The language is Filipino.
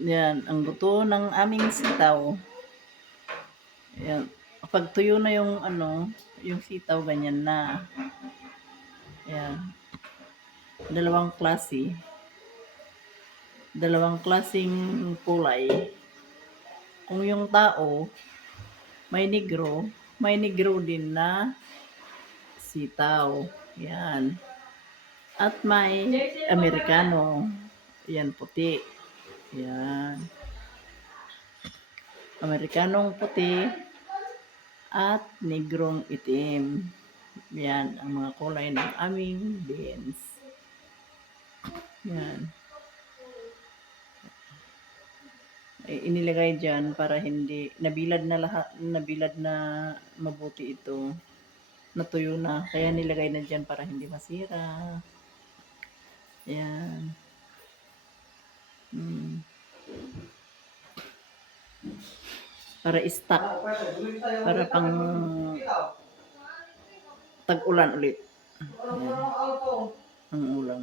Yan, ang buto ng aming sitaw. Yan. Pag tuyo na yung ano, yung sitaw, ganyan na. Yan. Dalawang klase. Dalawang klaseng kulay. Kung yung tao, may negro, may negro din na sitaw. Yan. At may Amerikano. Yan, puti. Yan. Amerikanong puti at negrong itim. Yan ang mga kulay ng aming beans. Yan. Inilagay dyan para hindi nabilad na lahat nabilad na mabuti ito natuyo na kaya nilagay na dyan para hindi masira yan para stock para pang tag-ulan ulit. Yan ang ulam